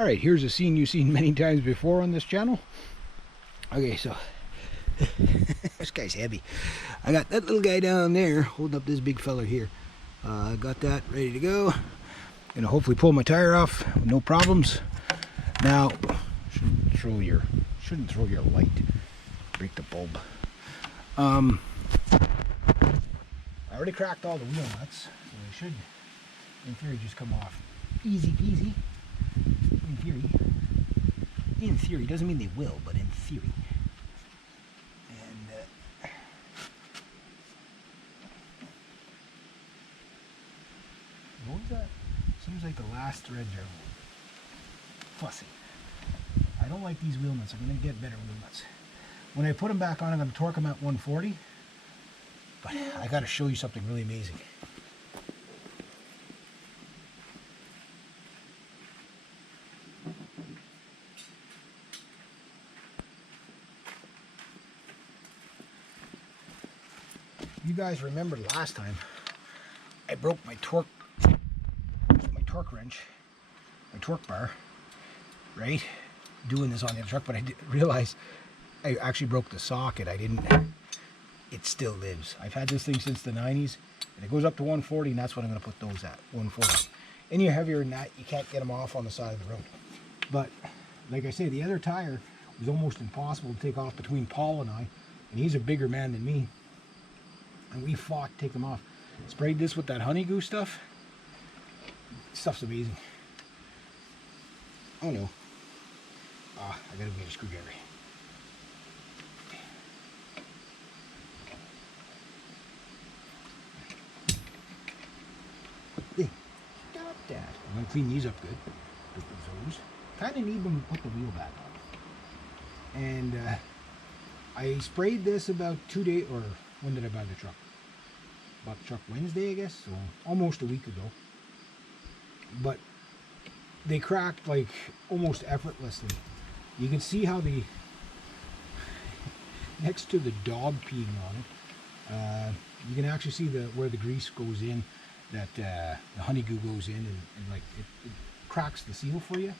Alright, here's a scene you've seen many times before on this channel. Okay, so this guy's heavy. I got that little guy down there holding up this big fella here. I got that ready to go. Gonna hopefully pull my tire off, no problems. Now, shouldn't throw your light. Break the bulb. I already cracked all the wheel nuts, so they should, in theory, just come off easy peasy. In theory, doesn't mean they will, but in theory. And what was that? Seems like the last threads are fussy. I don't like these wheel nuts. I'm going to get better wheel nuts. When I put them back on, I'm going to torque them at 140. But I got to show you something really amazing. You guys remember last time I broke my torque wrench, my torque bar, right? Doing this on the truck, but I didn't realize I actually broke the socket. It still lives. I've had this thing since the 90s, and it goes up to 140, and that's what I'm going to put those at, 140. Any heavier than that, you can't get them off on the side of the road. But like I say, the other tire was almost impossible to take off between Paul and I, and he's a bigger man than me. And we fought to take them off. Sprayed this with that honeydew stuff. Stuff's amazing. Oh no. I gotta get a screwdriver. Hey, got that. I'm gonna clean these up good. Kind of need them to put the wheel back on. And I sprayed this about 2 days, or when did I buy the truck? Bought the truck Wednesday, I guess, so almost a week ago. But they cracked like almost effortlessly. You can see how next to the dog peeing on it, you can actually see where the grease goes in, that the honeydew goes in, and like it cracks the seal for you.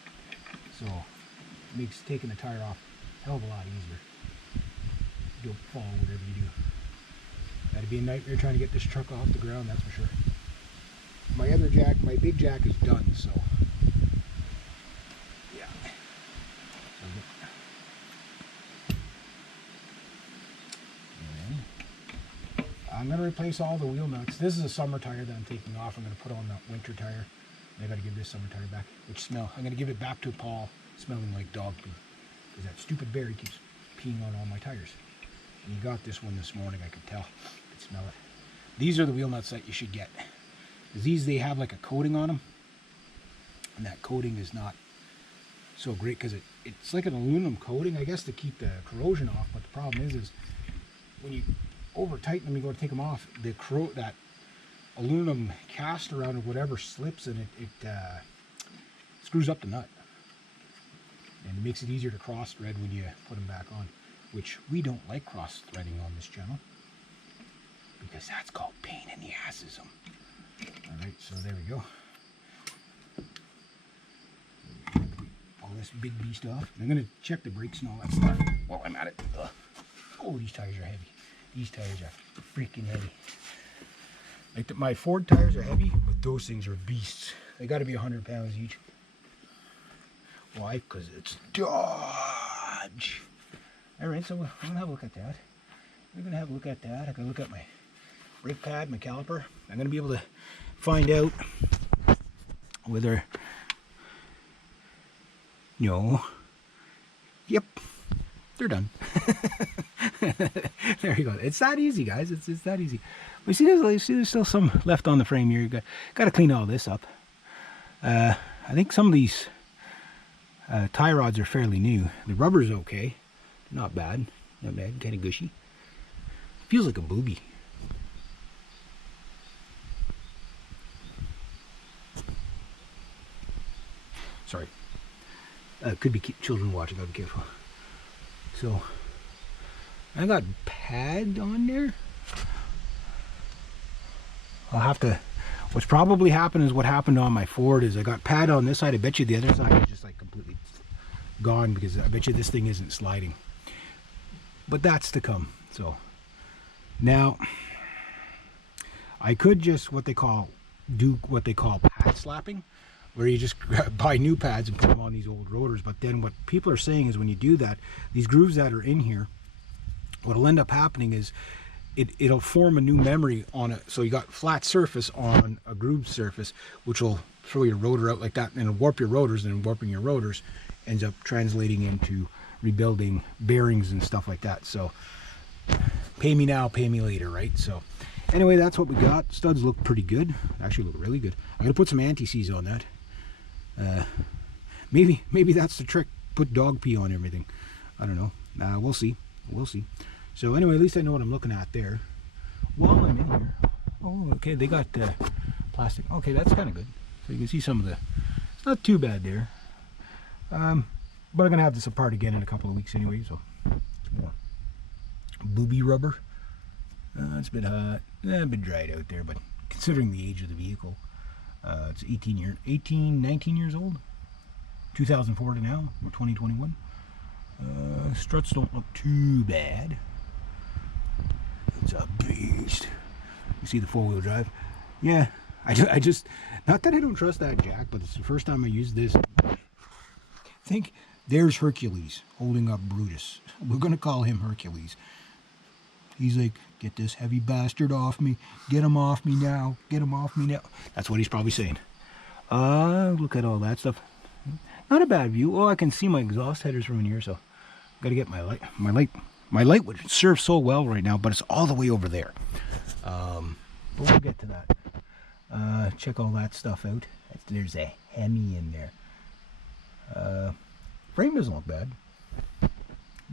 So it makes taking the tire off a hell of a lot easier. Don't fall whatever you do. That'd be a nightmare trying to get this truck off the ground, that's for sure. My other jack, my big jack is done, so yeah. I'm going to replace all the wheel nuts. This is a summer tire that I'm taking off. I'm going to put on that winter tire. And I got to give this summer tire back, which I'm going to give it back to Paul, smelling like dog poo. Because that stupid Barry keeps peeing on all my tires. And he got this one this morning, I could tell. I could smell it. These are the wheel nuts that you should get. Because these, they have like a coating on them. And that coating is not so great because it's like an aluminum coating, I guess, to keep the corrosion off. But the problem is when you over tighten them, you go to take them off, that aluminum cast around or whatever slips, and it screws up the nut. And it makes it easier to cross thread when you put them back on. Which we don't like cross-threading on this channel, because that's called pain in the assism. Alright, so there we go. All this big beast off. I'm going to check the brakes and all that stuff while I'm at it. Ugh. Oh, these tires are heavy. These tires are freaking heavy. Like my Ford tires are heavy, but those things are beasts. They got to be 100 pounds each. Why? Because it's Dodge. Alright, so I'm going to have a look at that. We're going to have a look at that. I'm going to look at my brake pad, my caliper. I'm going to be able to find out whether, no, yep, they're done. There you go. It's that easy, guys. It's that easy. But see, there's still some left on the frame here. You got to clean all this up. I think some of these tie rods are fairly new. The rubber's okay. Not bad, kind of gushy. Feels like a booby. Sorry. Could be children watching, gotta be careful. So, I got pad on there. I'll have to, what's probably happened is what happened on my Ford is I got pad on this side. I bet you the other side is just like completely gone, because I bet you this thing isn't sliding. But that's to come. So now I could just do what they call pad slapping, where you just buy new pads and put them on these old rotors. But then what people are saying is when you do that, these grooves that are in here, what'll end up happening is it'll form a new memory on it. So you got flat surface on a grooved surface, which will throw your rotor out like that, and it'll warp your rotors, and warping your rotors ends up translating into rebuilding bearings and stuff like that. So pay me now, pay me later, right? So anyway, that's what we got. Studs look pretty good. Actually look really good. I'm gonna put some anti-seize on that. Maybe that's the trick. Put dog pee on everything. I don't know. We'll see. We'll see. So anyway, at least I know what I'm looking at there. While I'm in here, oh, okay, they got plastic. Okay, that's kind of good. So you can see some of the. It's not too bad there. But I'm gonna have this apart again in a couple of weeks anyway. So it's more booby rubber. It's a bit hot, a bit dried out there, but considering the age of the vehicle, it's 19 years old. 2004 to now, we're 2021. Struts don't look too bad. It's a beast. You see the four-wheel drive? Yeah, I just, not that I don't trust that jack, but it's the first time I used this. Think, there's Hercules holding up Brutus. We're gonna call him Hercules. He's like, get this heavy bastard off me. Get him off me now. Get him off me now. That's what he's probably saying. Look at all that stuff. Not a bad view. Oh, I can see my exhaust headers from in here, so gotta get my light. My light would serve so well right now, but it's all the way over there. But we'll get to that. Check all that stuff out. There's a Hemi in there. Frame doesn't look bad. It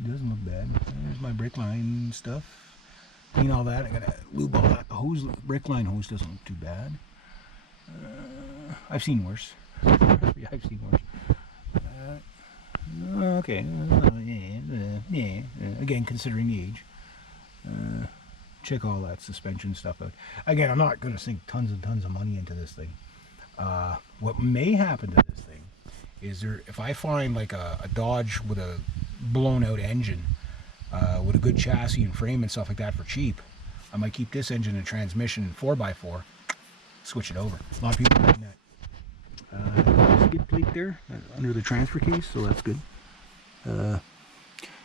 doesn't look bad. There's my brake line stuff. Clean all that. I gotta lube all that. The hose, brake line hose doesn't look too bad. I've seen worse. Yeah, I've seen worse. Okay. Yeah. Again, considering the age. Check all that suspension stuff out. Again, I'm not going to sink tons and tons of money into this thing. What may happen to this thing is if I find like a Dodge with a blown out engine, with a good chassis and frame and stuff like that for cheap, I might keep this engine and transmission 4x4, switch it over. A lot of people are doing that. Skid plate there under the transfer case, so that's good.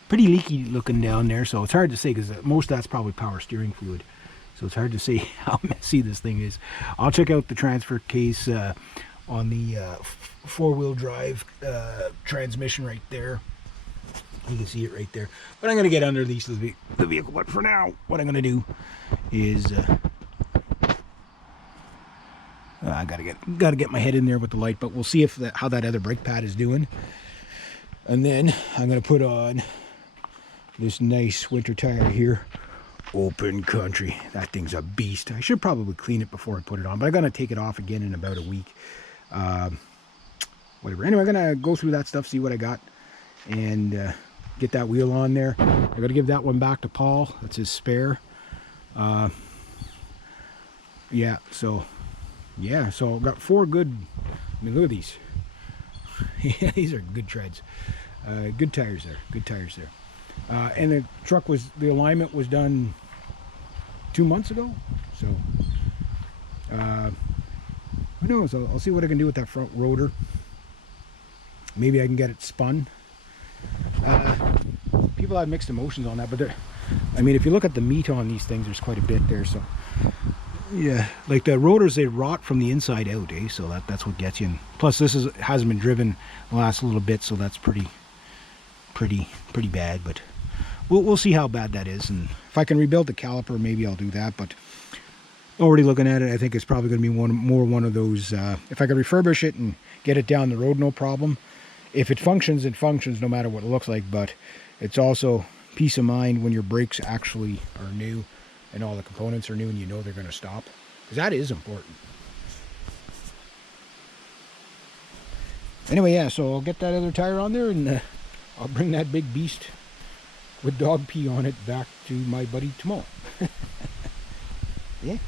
Pretty leaky looking down there, so it's hard to say because most of that's probably power steering fluid, so it's hard to say how messy this thing is. I'll check out the transfer case on the four-wheel drive transmission right there. You can see it right there, but I'm going to get underneath the vehicle. But for now, what I'm going to do is I gotta get my head in there with the light, but we'll see how that other brake pad is doing. And then I'm gonna put on this nice winter tire here. Open Country. That thing's a beast. I should probably clean it before I put it on, but I'm gonna take it off again in about a week. Whatever. Anyway, I'm gonna go through that stuff, see what I got, and get that wheel on there. I gotta give that one back to Paul. That's his spare. Yeah, so I've got 4 good, I mean, look at these. Yeah, these are good treads. Good tires there. And the truck the alignment was done 2 months ago. So, who knows? I'll see what I can do with that front rotor. Maybe I can get it spun. People have mixed emotions on that, but I mean, if you look at the meat on these things, there's quite a bit there, so. Yeah, like the rotors, they rot from the inside out, eh? So that's what gets you. And plus, this hasn't been driven the last little bit, so that's pretty bad. But we'll see how bad that is, and if I can rebuild the caliper, maybe I'll do that. But already looking at it, I think it's probably going to be one of those. If I can refurbish it and get it down the road, no problem. If it functions, no matter what it looks like. But it's also peace of mind when your brakes actually are new and all the components are new and you know they're going to stop, because that is important. Anyway, yeah, so I'll get that other tire on there, and I'll bring that big beast with dog pee on it back to my buddy tomorrow. Yeah.